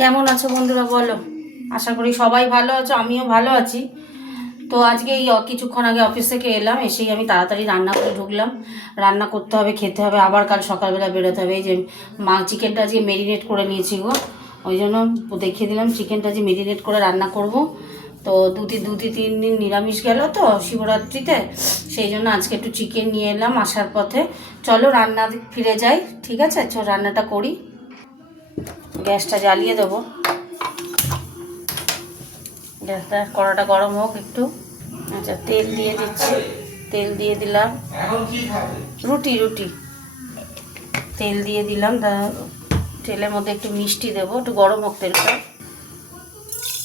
কেমন আছো বন্ধুরা বলো? আশা করি সবাই ভালো আছো, আমিও ভালো আছি। তো আজকে এই কিছুক্ষণ আগে অফিস থেকে এলাম, এসেই আমি তাড়াতাড়ি রান্না করে ঢুকলাম। রান্না করতে হবে, খেতে হবে, আবার কাল সকালবেলা বেরোতে হবে। এই যে চিকেনটা আজকে মেরিনেট করে নিয়েছি গো, ওই জন্য দেখিয়ে দিলাম চিকেনটা যে মেরিনেট করে রান্না করব। তো দুটি তিন দিন নিরামিষ গেল তো শিবরাত্রিতে, সেই জন্য আজকে একটু চিকেন নিয়ে এলাম আসার পথে। চলো রান্না ফিরে যাই, ঠিক আছে? চলো রান্নাটা করি। গ্যাসটা জ্বালিয়ে দেবো, গ্যাসটা কড়াটা গরম হোক একটু। আচ্ছা, তেল দিয়ে দিচ্ছি, তেল দিয়ে দিলাম। রুটি রুটি তেল দিয়ে দিলাম। তেলের মধ্যে একটু মিষ্টি দেবো, একটু গরম হোক তেলটা।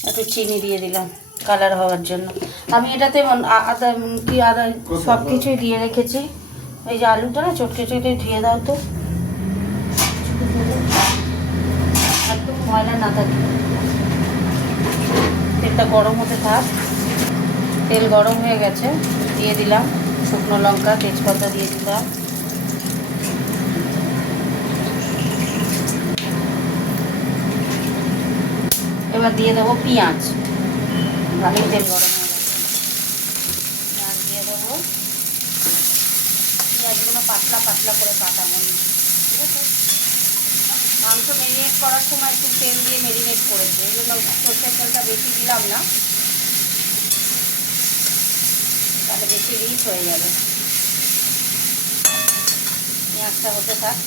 একটু চিনি দিয়ে দিলাম কালার হওয়ার জন্য। আমি এটাতে আদা আদা সব কিছুই দিয়ে রেখেছি। এই যে আলুটা না চটকে চটকে ধুয়ে দাও তো, একদম ময়লা না থাকে। তেলটা গরম হতে থাক। তেল গরম হয়ে গেছে, দিয়ে দিলাম শুকনো লঙ্কা, তেজপাতা দিয়ে দিলাম। এবার দিয়ে দেবো পেঁয়াজ। ভালোই তেল গরম হয়ে গেছে, পেঁয়াজ দিয়ে দেবো। পেঁয়াজগুলো পাতলা পাতলা করে কাটাবো, ঠিক আছে? মাংস মেরিনেট করার সময় একটু তেল দিয়ে মেরিনেট করেছি, এই জন্য সর্ষের তেলটা বেশি দিলাম না, তাহলে বেশি রিচ হয়ে যাবে। পেঁয়াজটা হতে থাক।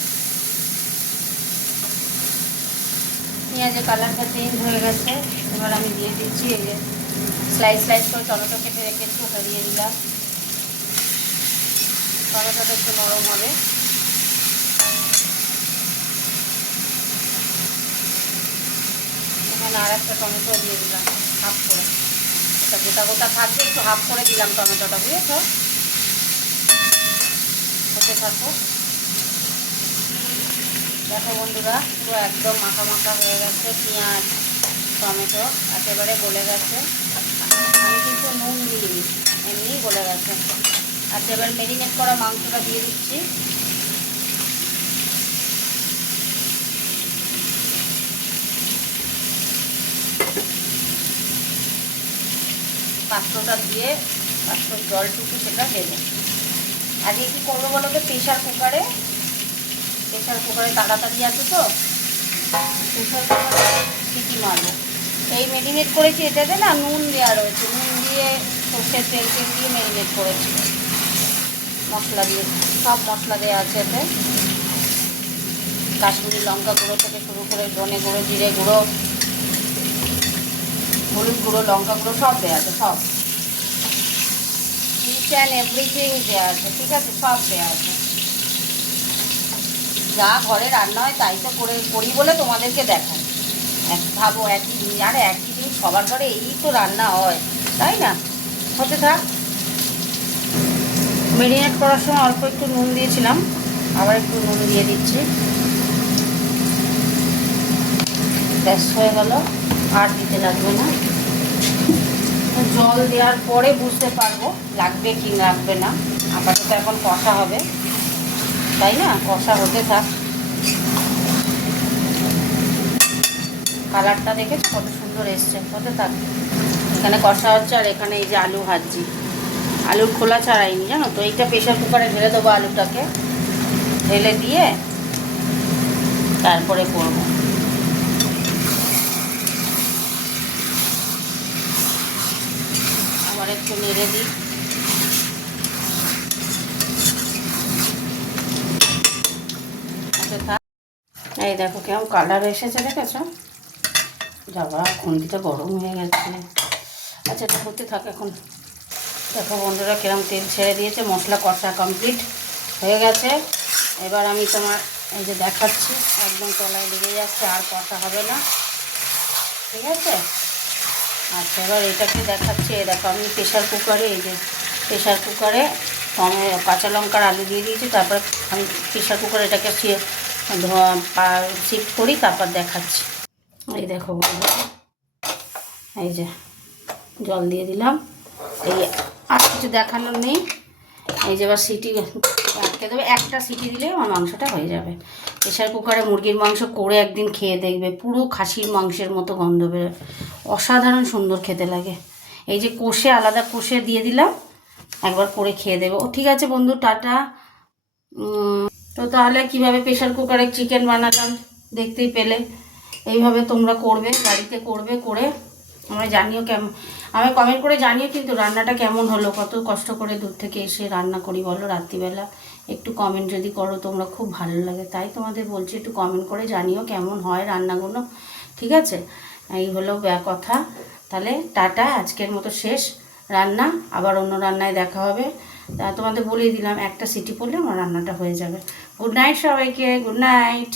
পেঁয়াজের কালারটা চেঞ্জ হয়ে গেছে, এবার আমি দিয়ে দিচ্ছি এই যে স্লাইস স্লাইস করে টমেটো কেটে রেখেছি, ওটা দিয়ে দিলাম। টমেটোটা একটু নরম হবে। এখানে আর একটা টমেটো দিয়ে দিলাম হাফ করে, এটা গোটা গোটা থাকবে, একটু হাফ করে দিলাম টমেটোটা, বুঝেছো? হতে থাকো। দেখো বন্ধুরা, পুরো একদম মাখা মাখা হয়ে গেছে, পেঁয়াজ টমেটো একেবারে গলে গেছে। আমি কিন্তু নুন দিইনি, এমনিই গলে গেছে। আর এবার মেরিনেট করা মাংসটা দিয়ে দিচ্ছি। পাত্রটা দিয়ে পাত্রের জলটুকু সেটা দেবো। আজকে কী করবো বলো তো, প্রেশার কুকারে তাড়াতাড়ি আছে তো, প্রেশার কুকারে সিটি মারবো। এই মেরিনেট করেছি, এটাতে না নুন দেওয়া রয়েছে, নুন দিয়ে সর্ষের তেল দিয়ে মেরিনেট করেছি, মশলা দিয়ে, সব মশলা দেওয়া আছে এতে। কাশ্মীরি লঙ্কা গুঁড়ো থেকে শুরু করে ধনে গুঁড়ো, জিরে গুঁড়ো, হলুদ গুঁড়ো, লঙ্কা গুঁড়ো সব দেওয়া আছে, সব ইচ অ্যান্ড এভরিথিং দেওয়া আছে, ঠিক আছে? সব দেওয়া আছে। যা ঘরে রান্না হয় তাই তো করি বলে তোমাদেরকে দেখাই। ভাবো একই জিনিস, আর একই জিনিস সবার ঘরে এই তো রান্না হয়, তাই না? হতে থাক। মেরিনেট করার সময় অল্প একটু নুন দিয়েছিলাম, আবার একটু নুন দিয়ে দিচ্ছি। ব্যাস হয়ে গেল, আর দিতে লাগবে না। জল দেওয়ার পরে বুঝতে পারবো লাগবে কি লাগবে না। আপাতত এখন কষা হবে, তাই না? কষা হতে থাক। কালারটা দেখেছো কত সুন্দর এসছে, হতে থাক। এখানে কষা হচ্ছে, আর এখানে এই যে আলু ভাজছি, আলুর খোলা ছাড়াইনি, জানো তো? এইটা প্রেশার কুকারে ঢেলে দেবো, আলুটাকে ঢেলে দিয়ে তারপরে করবো। আবার একটু নেড়ে দিই। এই দেখো কেমন কালার এসেছে, দেখেছো? যাবা, খুন্তিটা গরম হয়ে গেছে। আচ্ছা, এটা হতে থাকে এখন। দেখো বন্ধুরা কিরম তেল ছেড়ে দিয়েছে, মশলা কষা কমপ্লিট হয়ে গেছে। এবার আমি তোমার এই যে দেখাচ্ছি, একদম তলায় লেগে যাচ্ছে, আর কষা হবে না, ঠিক আছে? আচ্ছা, এবার এটাকে দেখাচ্ছি। এই দেখো আমি প্রেশার কুকারে, এই যে প্রেশার কুকারে কাঁচা লঙ্কার আলু দিয়ে দিয়েছি, তারপর আমি প্রেশার কুকারে এটাকে শিফট করি, তারপর দেখাচ্ছি। এই দেখো বন্ধুরা, এই যে জল দিয়ে দিলাম। এই আর কিছু দেখানোর নেই। এই যে এবার সিটি আটকে দেবে, একটা সিটি দিলে আমার মাংসটা হয়ে যাবে। প্রেশার কুকারে মুরগির মাংস করে একদিন খেয়ে দেখবে, পুরো খাসির মাংসের মতো গন্ধ বেরোয়, অসাধারণ সুন্দর খেতে লাগে। এই যে কষে, আলাদা কষে দিয়ে দিলাম, একবার করে খেয়ে দেবে। ও ঠিক আছে বন্ধু, টাটা। তো তাহলে কিভাবে প্রেশার কুকারে চিকেন বানালাম দেখতেই পেলে। এইভাবে তোমরা করবে, বাড়িতে করবে, করে আমায় জানিও কেমন, আমায় কমেন্ট করে জানিও কিন্তু রান্নাটা কেমন হলো। কত কষ্ট করে দূর থেকে এসে রান্না করি বলো রাত্রিবেলা, একটু কমেন্ট যদি করো তোমরা খুব ভালো লাগে। তাই তোমাদের বলছি একটু কমেন্ট করে জানিও কেমন হয় রান্নাগুলো, ঠিক আছে? এই হলো কথা। তাহলে টাটা, আজকের মতো শেষ রান্না, আবার অন্য রান্নায় দেখা হবে। তোমাদের বলেই দিলাম একটা সিটি পড়লে আমার রান্নাটা হয়ে যাবে। গুড নাইট সবাইকে, গুড নাইট।